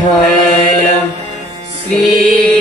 विठ्ठल श्री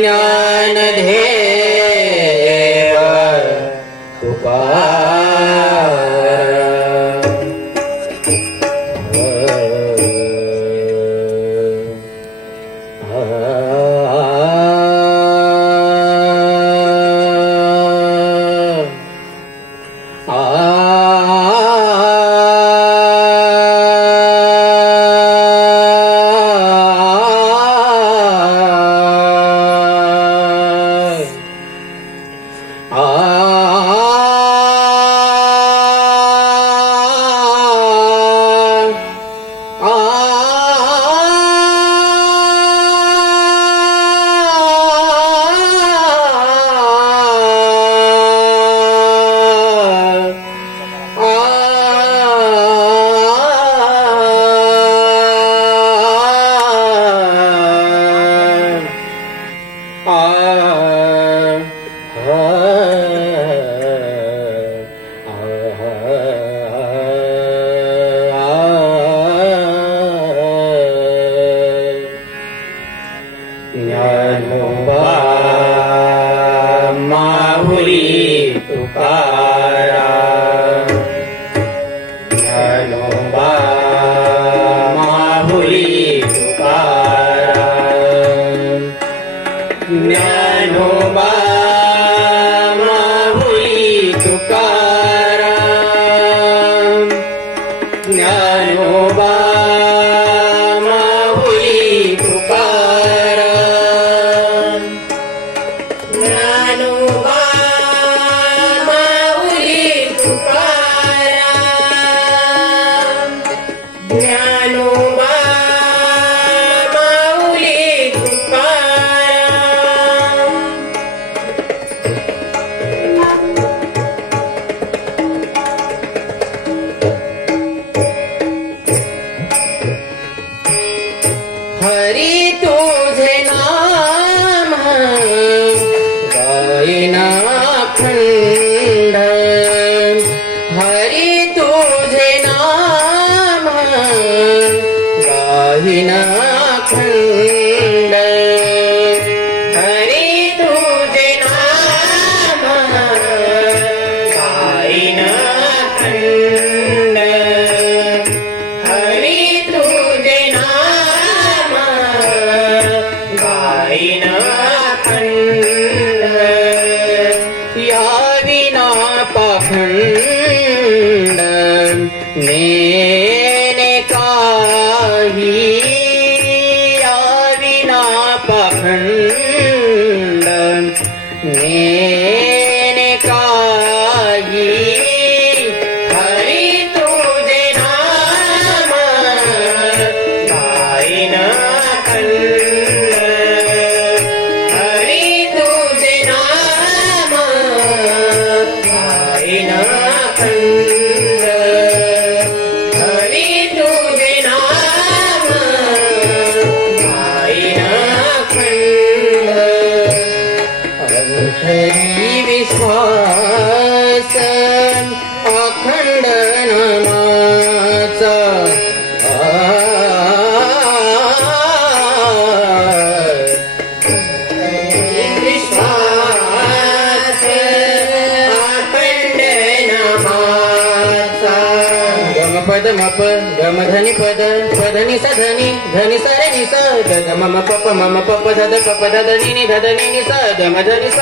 ధని స ధని ధని స ని స గగ మమ పప మమ పప దద పప దద ని ని దద స గమ ధని స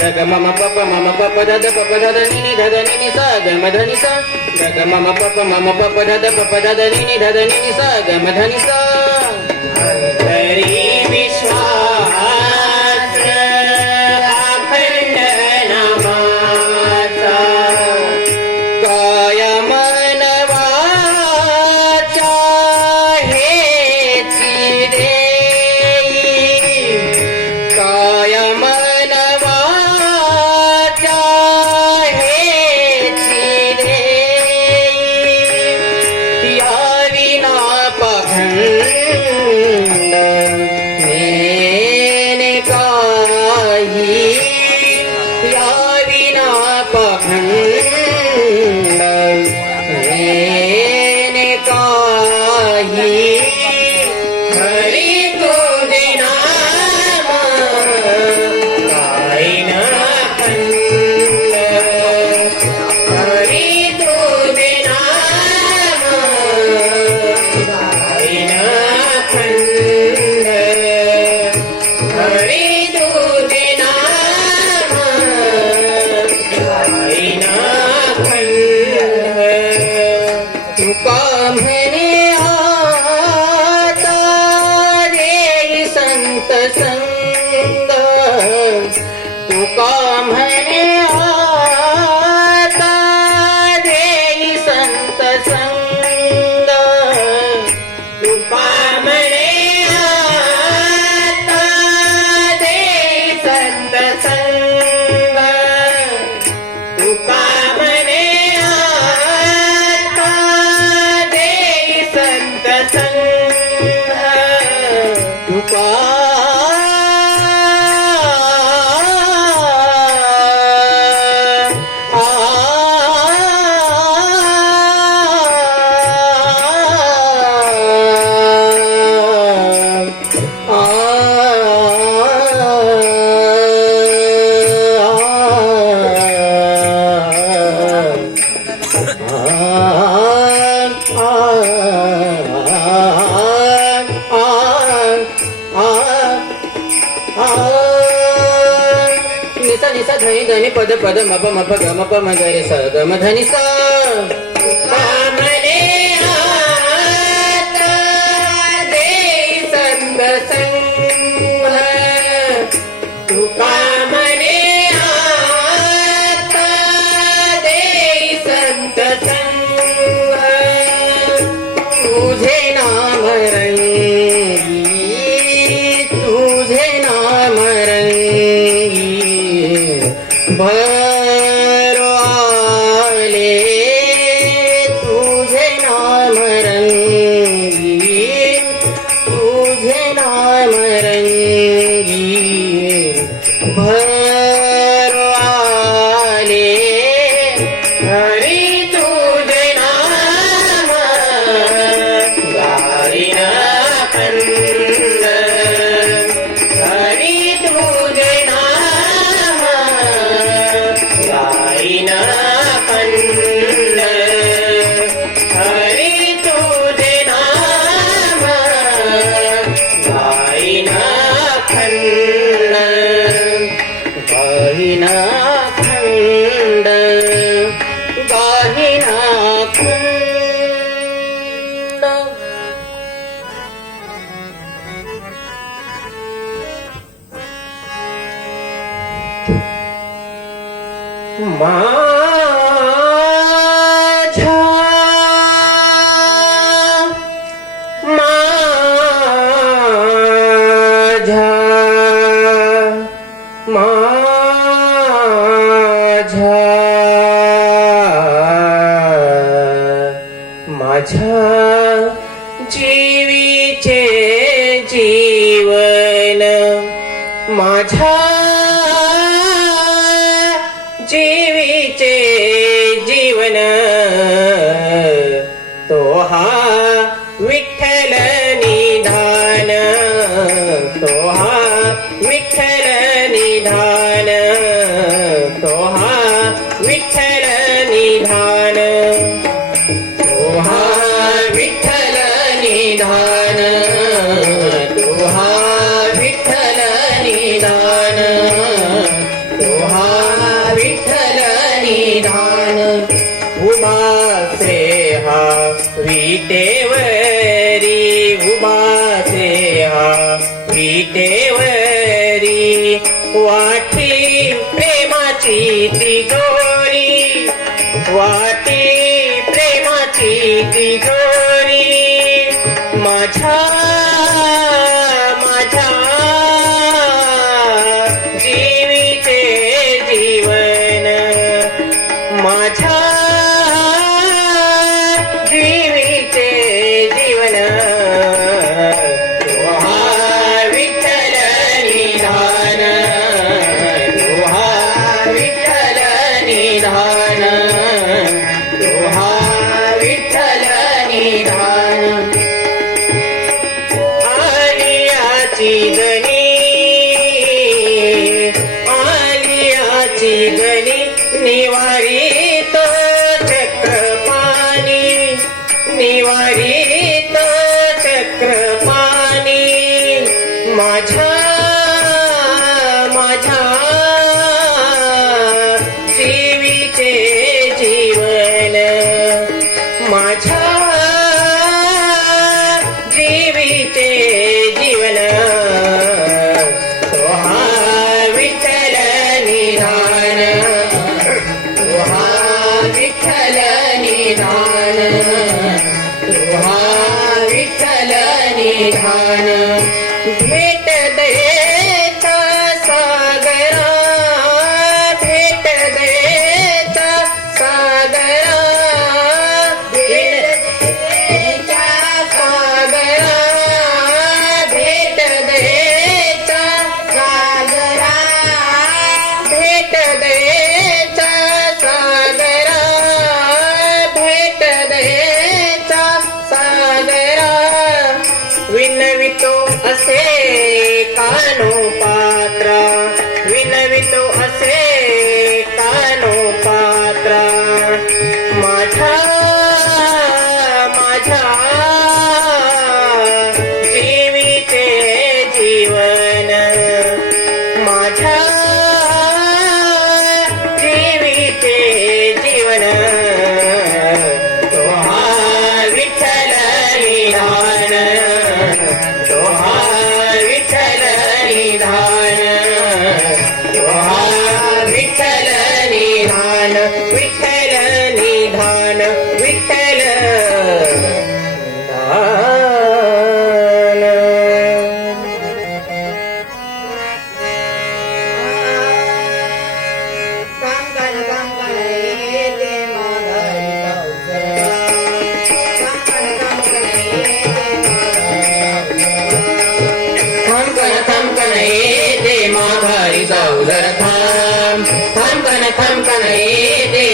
గగ మమ పప మమ పప దద పప దద ని ని దద స గమ ధని స గగ మమ పప మమ పప దద పప దద ని ని దద స గమ ధని స तुका म्हणता देई संत संग. तुका म्हणे देई संत संग. तुका म्हणे संत संग. धनी धनी पद पद मप मप ग मप म ग रे स ग म धनी स। कामने आता दे संग संग। तू आता दे संत संग। तुझे नाम माझ्या माझ्या जीवीचे जीवन माझ्या जीवीचे जीवन तो हा विठ्ठल निधान तो हा विठ्ठल निधान। तोहा विठ्ठल निधान। तोहा विठ्ठल निधान। तो विठ्ठल निधान। तो विठ्ठल निधान। उभा से हा विटेवरी। उभा से हा विटेवरी। वाटी प्रेमाची ती गोरी वाटी प्रेमाची ती निवारी तो चक्रपाणी. माझ्या माझ्या जीवीचे जीवन. माझ्या जीवीचे जीवन. तो विठ्ठल निधान. तो विठ्ठल निधान. विठ्ठल निधान भेट दे.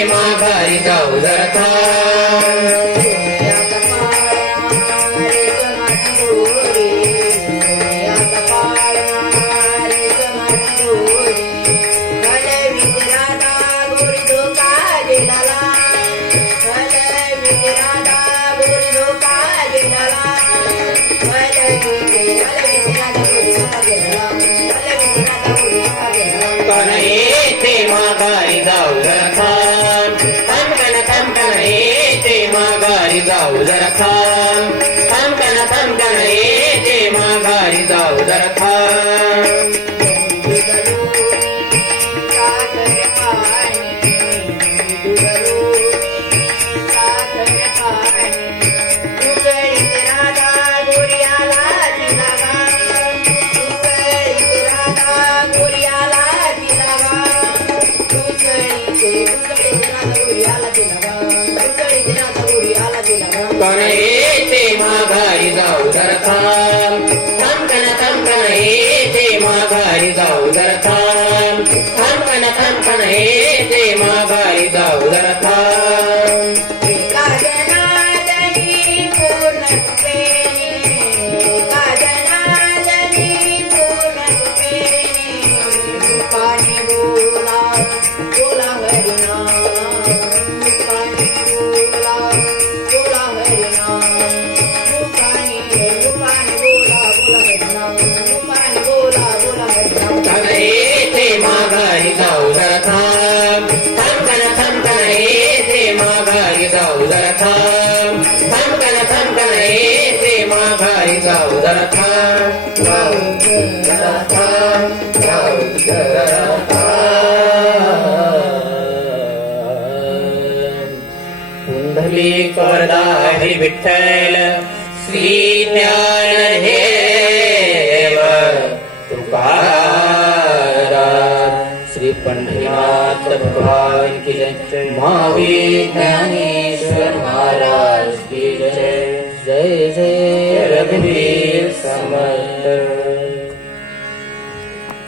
माघारी जाऊ जरा जाऊ थांबताना थांब थमकन येते माघारी जाऊ जरा थांब। कन येते माघारी जाऊ जरा थांब थमकन थमकन येते माघारी जाऊ जरा थांब थमकन थमकन येते माघारी जाऊ जरा जाऊ जरा हरी विठ्ठल श्री ज्ञान हे तुकाराम श्री पंढरीनाथ भगवान की जय। महावीर ज्ञानेश्वर महाराज की जय। जय जय रघुवीर। Namaste.